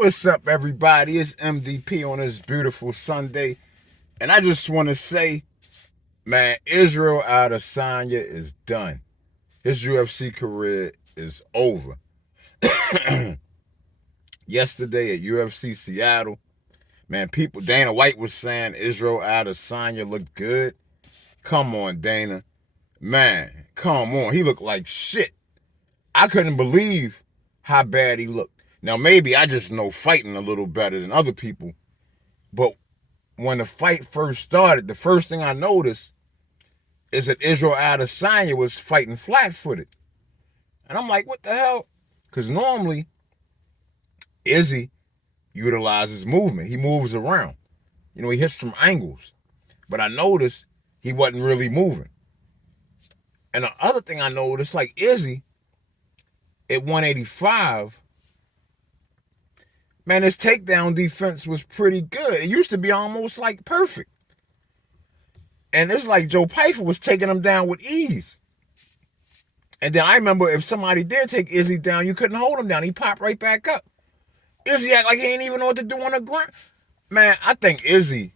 What's up, everybody? It's MDP on this beautiful Sunday. And I just want to say, man, Israel Adesanya is done. His UFC career is over. Yesterday at UFC Seattle, man, Dana White was saying Israel Adesanya looked good. Come on, Dana. Man, come on. He looked like shit. I couldn't believe how bad he looked. Now, maybe I just know fighting a little better than other people, but when the fight first started, the first thing I noticed is that Israel Adesanya was fighting flat-footed. And I'm like, what the hell? Because normally, Izzy utilizes movement. He moves around. You know, he hits from angles. But I noticed he wasn't really moving. And the other thing I noticed, like Izzy, at 185, man, his takedown defense was pretty good. It used to be almost like perfect. And it's like Joe Pypher was taking him down with ease. And then I remember if somebody did take Izzy down, you couldn't hold him down. He popped right back up. Izzy act like he ain't even know what to do on the ground. Man, I think Izzy,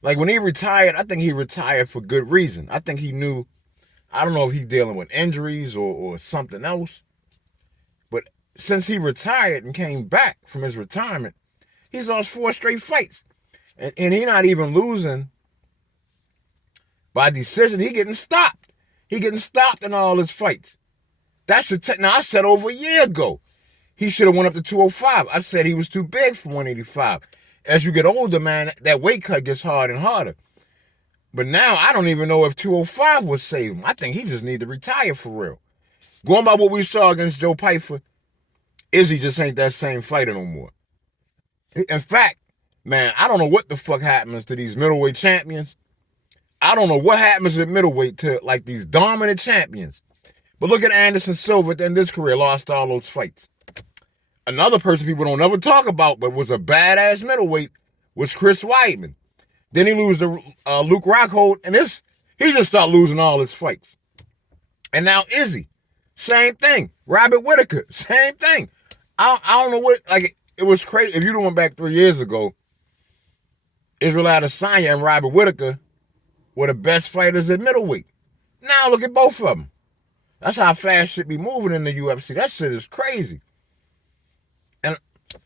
like when he retired, I think he retired for good reason. I think he knew, I don't know if he's dealing with injuries or something else. But since he retired and came back from his retirement, he's lost 4 straight fights. And he not even losing by decision. He getting stopped. He getting stopped in all his fights. Now, I said over a year ago, he should have went up to 205. I said he was too big for 185. As you get older, man, that weight cut gets harder and harder. But now, I don't even know if 205 would save him. I think he just need to retire for real. Going by what we saw against Joe Pypher, Izzy just ain't that same fighter no more. In fact, man, I don't know what the fuck happens to these middleweight champions. I don't know what happens at middleweight to like these dominant champions. But look at Anderson Silva at the end of his career, lost all those fights. Another person people don't ever talk about, but was a badass middleweight, was Chris Weidman. Then he lose to Luke Rockhold, and he just started losing all his fights. And now Izzy, same thing. Robert Whittaker, same thing. I don't know what, like, it was crazy. If you went back 3 years ago, Israel Adesanya and Robert Whittaker were the best fighters at middleweight. Now look at both of them. That's how fast shit be moving in the UFC. That shit is crazy. And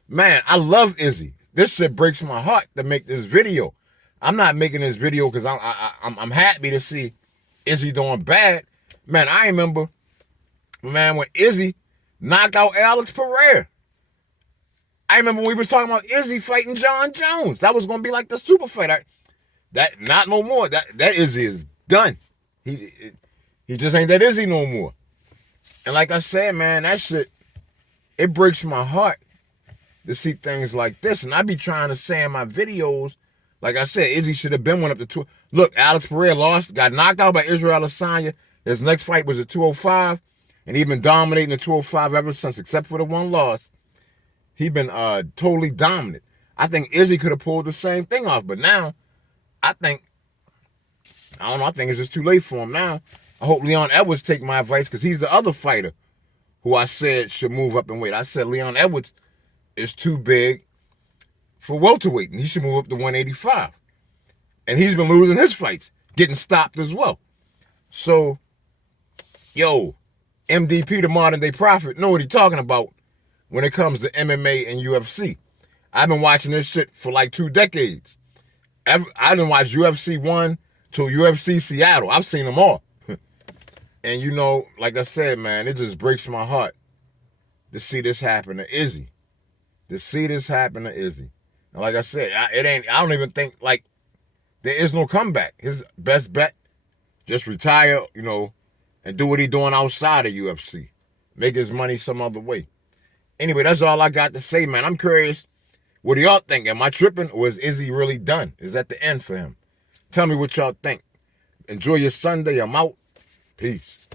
man, I love Izzy. This shit breaks my heart to make this video. I'm not making this video because I'm happy to see Izzy doing bad. Man, I remember, man, when Izzy knocked out Alex Pereira. I remember when we was talking about Izzy fighting John Jones. That was gonna be like the super fight. That not no more. That Izzy is done. He just ain't that Izzy no more. And like I said, man, that shit, it breaks my heart to see things like this. And I be trying to say in my videos, like I said, Izzy should have been went up to 2. Look, Alex Pereira lost, got knocked out by Israel Adesanya. His next fight was at 205, and he been dominating the 205 ever since, except for the one loss. He been totally dominant. I think Izzy could have pulled the same thing off, but now, I don't know, I think it's just too late for him now. I hope Leon Edwards take my advice because he's the other fighter who I said should move up in weight. I said Leon Edwards is too big for welterweight, and he should move up to 185. And he's been losing his fights, getting stopped as well. So, yo, MDP, the modern day prophet, know what he's talking about when it comes to MMA and UFC. I've been watching this shit for like 2 decades. I didn't watch UFC 1 till UFC Seattle. I've seen them all. And you know, like I said, man, it just breaks my heart to see this happen to Izzy. To see this happen to Izzy. And like I said, I don't even think, like, there is no comeback. His best bet, just retire, you know, and do what he's doing outside of UFC. Make his money some other way. Anyway, that's all I got to say, man. I'm curious, what do y'all think? Am I tripping, or is Izzy really done? Is that the end for him? Tell me what y'all think. Enjoy your Sunday. I'm out. Peace.